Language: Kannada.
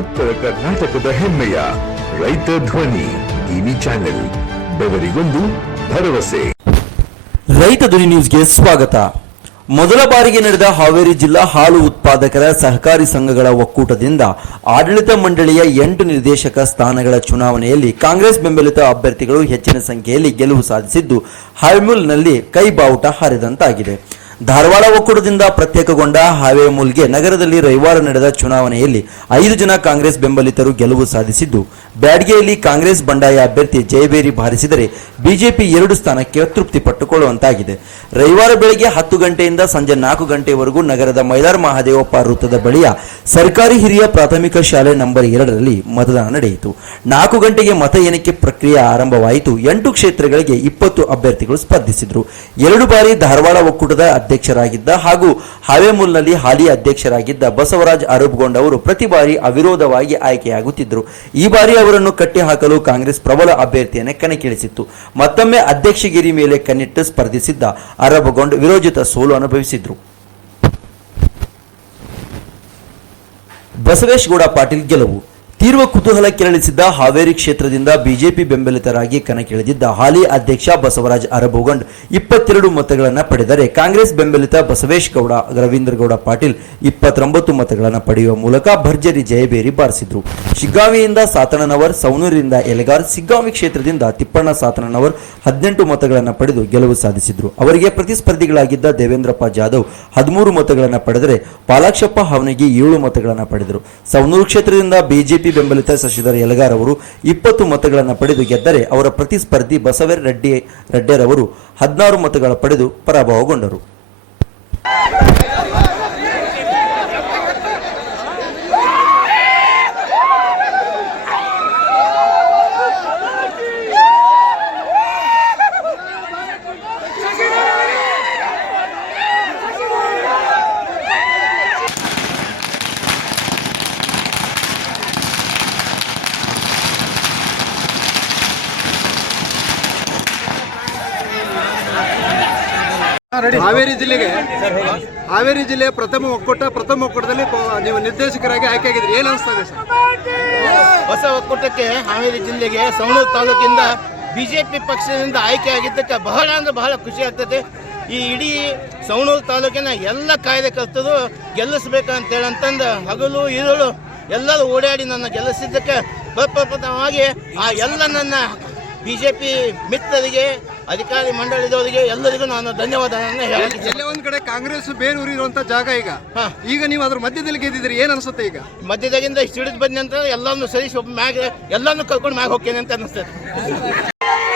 ಉತ್ತರ ಕರ್ನಾಟಕದ ಹೆಮ್ಮೆಯ ರೈತ ಧ್ವನಿ ಟಿವಿ ಚಾನೆಲ್, ಬೆವರಿಗೊಂದು ಭರವಸೆ. ರೈತ ಧ್ವನಿ ನ್ಯೂಸ್ಗೆ ಸ್ವಾಗತ. ಮೊದಲ ಬಾರಿಗೆ ನಡೆದ ಹಾವೇರಿ ಜಿಲ್ಲಾ ಹಾಲು ಉತ್ಪಾದಕರ ಸಹಕಾರಿ ಸಂಘಗಳ ಒಕ್ಕೂಟದಿಂದ ಆಡಳಿತ ಮಂಡಳಿಯ ಎಂಟು ನಿರ್ದೇಶಕ ಸ್ಥಾನಗಳ ಚುನಾವಣೆಯಲ್ಲಿ ಕಾಂಗ್ರೆಸ್ ಬೆಂಬಲಿತ ಅಭ್ಯರ್ಥಿಗಳು ಹೆಚ್ಚಿನ ಸಂಖ್ಯೆಯಲ್ಲಿ ಗೆಲುವು ಸಾಧಿಸಿದ್ದು ಹರ್ಮುಲ್ನಲ್ಲಿ ಕೈ ಬಾವುಟ ಹಾರಿದಂತಾಗಿದೆ. ಧಾರವಾಡ ಒಕ್ಕೂಟದಿಂದ ಪ್ರತ್ಯೇಕಗೊಂಡ ಹಾವೇಮುಲ್ಗೆ ನಗರದಲ್ಲಿ ರವಿವಾರ ನಡೆದ ಚುನಾವಣೆಯಲ್ಲಿ ಐದು ಜನ ಕಾಂಗ್ರೆಸ್ ಬೆಂಬಲಿತರು ಗೆಲುವು ಸಾಧಿಸಿದ್ದು. ಬ್ಯಾಡ್ಗೆಯಲ್ಲಿ ಕಾಂಗ್ರೆಸ್ ಬಂಡಾಯ ಅಭ್ಯರ್ಥಿ ಜಯಬೇರಿ ಭಾರಿಸಿದರೆ ಬಿಜೆಪಿ ಎರಡು ಸ್ಥಾನಕ್ಕೆ ತೃಪ್ತಿ ಪಟ್ಟುಕೊಳ್ಳುವಂತಾಗಿದೆ ರವಿವಾರ ಬೆಳಗ್ಗೆ ಹತ್ತು ಗಂಟೆಯಿಂದ ಸಂಜೆ ನಾಲ್ಕು ಗಂಟೆವರೆಗೂ ನಗರದ ಮೈಲಾರ್ ಮಹಾದೇವಪ್ಪ ವೃತ್ತದ ಬಳಿಯ ಸರ್ಕಾರಿ ಹಿರಿಯ ಪ್ರಾಥಮಿಕ ಶಾಲೆ ನಂಬರ್ ಎರಡರಲ್ಲಿ ಮತದಾನ ನಡೆಯಿತು. ನಾಲ್ಕು ಗಂಟೆಗೆ ಮತ ಎಣಿಕೆ ಪ್ರಕ್ರಿಯೆ ಆರಂಭವಾಯಿತು. ಎಂಟು ಕ್ಷೇತ್ರಗಳಿಗೆ ಇಪ್ಪತ್ತು ಅಭ್ಯರ್ಥಿಗಳು ಸ್ಪರ್ಧಿಸಿದ್ರು. ಎರಡು ಬಾರಿ ಧಾರವಾಡ ಒಕ್ಕೂಟದ ಅಧ್ಯಕ್ಷರಾಗಿದ್ದ ಹಾಗೂ ಹಾವೇಮುಲ್ನಲ್ಲಿ ಹಾಲಿ ಅಧ್ಯಕ್ಷರಾಗಿದ್ದ ಬಸವರಾಜ್ ಅರಬ್ಗೊಂಡ್ ಅವರು ಪ್ರತಿ ಬಾರಿ ಅವಿರೋಧವಾಗಿ ಆಯ್ಕೆಯಾಗುತ್ತಿದ್ದರು. ಈ ಬಾರಿ ಅವರನ್ನು ಕಟ್ಟಿಹಾಕಲು ಕಾಂಗ್ರೆಸ್ ಪ್ರಬಲ ಅಭ್ಯರ್ಥಿಯನ್ನು ಕಣಕ್ಕಿಳಿಸಿತ್ತು. ಮತ್ತೊಮ್ಮೆ ಅಧ್ಯಕ್ಷಗಿರಿ ಮೇಲೆ ಕಣ್ಣಿಟ್ಟು ಸ್ಪರ್ಧಿಸಿದ್ದ ಅರಬಗೊಂಡ್ ವಿರೋಧಿತ ಸೋಲು ಅನುಭವಿಸಿದ್ರು. ಬಸವೇಶ್ಗೌಡ ಪಾಟೀಲ್ ಗೆಲುವು. ತೀವ್ರ ಕುತೂಹಲ ಕೆರಳಿಸಿದ್ದ ಹಾವೇರಿ ಕ್ಷೇತ್ರದಿಂದ ಬಿಜೆಪಿ ಬೆಂಬಲಿತರಾಗಿ ಕಣಕ್ಕಿಳಿದಿದ್ದ ಹಾಲಿ ಅಧ್ಯಕ್ಷ ಬಸವರಾಜ್ ಅರಬೋಗಂಡ್ ಇಪ್ಪತ್ತೆರಡು ಮತಗಳನ್ನು ಪಡೆದರೆ ಕಾಂಗ್ರೆಸ್ ಬೆಂಬಲಿತ ಬಸವೇಶ್ ಗೌಡ, ರವೀಂದ್ರ ಗೌಡ ಪಾಟೀಲ್ ಇಪ್ಪತ್ತೊಂಬತ್ತು ಮತಗಳನ್ನು ಪಡೆಯುವ ಮೂಲಕ ಭರ್ಜರಿ ಜಯಬೇರಿ ಬಾರಿಸಿದ್ರು. ಶಿಗ್ಗಾವಿಯಿಂದ ಸಾತಣನವರ್ ಸೌನೂರಿನಿಂದ ಎಲೆಗಾರ್ ಸಿಗ್ಗಾವಿ ಕ್ಷೇತ್ರದಿಂದ ತಿಪ್ಪಣ್ಣ ಸಾತಣನವರ್ ಹದಿನೆಂಟು ಮತಗಳನ್ನು ಪಡೆದು ಗೆಲುವು ಸಾಧಿಸಿದ್ರು. ಅವರಿಗೆ ಪ್ರತಿಸ್ಪರ್ಧಿಗಳಾಗಿದ್ದ ದೇವೇಂದ್ರಪ್ಪ ಜಾಧವ್ ಹದಿಮೂರು ಮತಗಳನ್ನು ಪಡೆದರೆ ಪಾಲಾಕ್ಷಪ್ಪ ಹವನಿಗೆ ಏಳು ಮತಗಳನ್ನು ಪಡೆದರು. ಸೌನೂರು ಕ್ಷೇತ್ರದಿಂದ ಬಿಜೆಪಿ ಬೆಂಬಲಿತ ಶಶಿಧರ್ ಯಲಗಾರ್ ಅವರು ಇಪ್ಪತ್ತು ಮತಗಳನ್ನು ಪಡೆದು ಗೆದ್ದರೆ ಅವರ ಪ್ರತಿಸ್ಪರ್ಧಿ ಬಸವೇರ್ ರೆಡ್ಡಿ ರೆಡ್ಡಿರವರು ಹದಿನಾರು ಮತಗಳ ಪಡೆದು ಪರಾಭವಗೊಂಡರು. ಹಾವೇರಿ ಜಿಲ್ಲೆಗೆ ಹಾವೇರಿ ಜಿಲ್ಲೆಯ ಪ್ರಥಮ ಒಕ್ಕೂಟ ಪ್ರಥಮ ಒಕ್ಕೂಟದಲ್ಲಿ ನೀವು ನಿರ್ದೇಶಕರಾಗಿ ಆಯ್ಕೆಯಾಗಿದ್ರಿ ಏನು ಅನಿಸ್ತದೆ ಸರ್? ಹೊಸ ಒಕ್ಕೂಟಕ್ಕೆ ಹಾವೇರಿ ಜಿಲ್ಲೆಗೆ ಸವಣೂರು ತಾಲೂಕಿಂದ ಬಿಜೆಪಿ ಪಕ್ಷದಿಂದ ಆಯ್ಕೆಯಾಗಿದ್ದಕ್ಕೆ ಬಹಳ ಅಂದ್ರೆ ಬಹಳ ಖುಷಿ ಆಗ್ತದೆ. ಈ ಇಡೀ ಸವಣೂರು ತಾಲೂಕಿನ ಎಲ್ಲ ಕಾರ್ಯಕರ್ತರು ಗೆಲ್ಲಿಸ್ಬೇಕಂತೇಳಿ ಅಂತಂದು ಹಗಲು ಇರುಳು ಎಲ್ಲರೂ ಓಡಾಡಿ ನನ್ನ ಗೆಲ್ಲಿಸಿದ್ದಕ್ಕೆ ಪ್ರಪ್ರಥಮವಾಗಿ ಆ ಎಲ್ಲ ನನ್ನ ಬಿ ಜೆ ಪಿ ಮಿತ್ರರಿಗೆ ಅಧಿಕಾರಿ ಮಂಡಳಿದವರಿಗೆ ಎಲ್ಲರಿಗೂ ನಾನು ಧನ್ಯವಾದಗಳನ್ನು ಹೇಳಿ ಎಲ್ಲ ಒಂದ್ ಕಡೆ ಕಾಂಗ್ರೆಸ್ ಬೇರೂರಿರುವಂತ ಜಾಗ ಈಗ. ಹಾ. ಈಗ ನೀವು ಅದ್ರ ಮಧ್ಯದಲ್ಲಿ ಗೆದ್ದಿದ್ರಿ ಏನ್ ಅನ್ಸುತ್ತೆ ಈಗ? ಮಧ್ಯದಾಗಿಂದ ಹಿಡಿದು ಬಂದ ನಂತರ ಎಲ್ಲಾನು ಸರಿಸಿ ಒಬ್ಬ ಮ್ಯಾಗ ಎಲ್ಲಾನು ಕರ್ಕೊಂಡು ಮ್ಯಾಗ ಹೋಗ್ತೇನೆ ಅಂತ ಅನಿಸ್ತದೆ.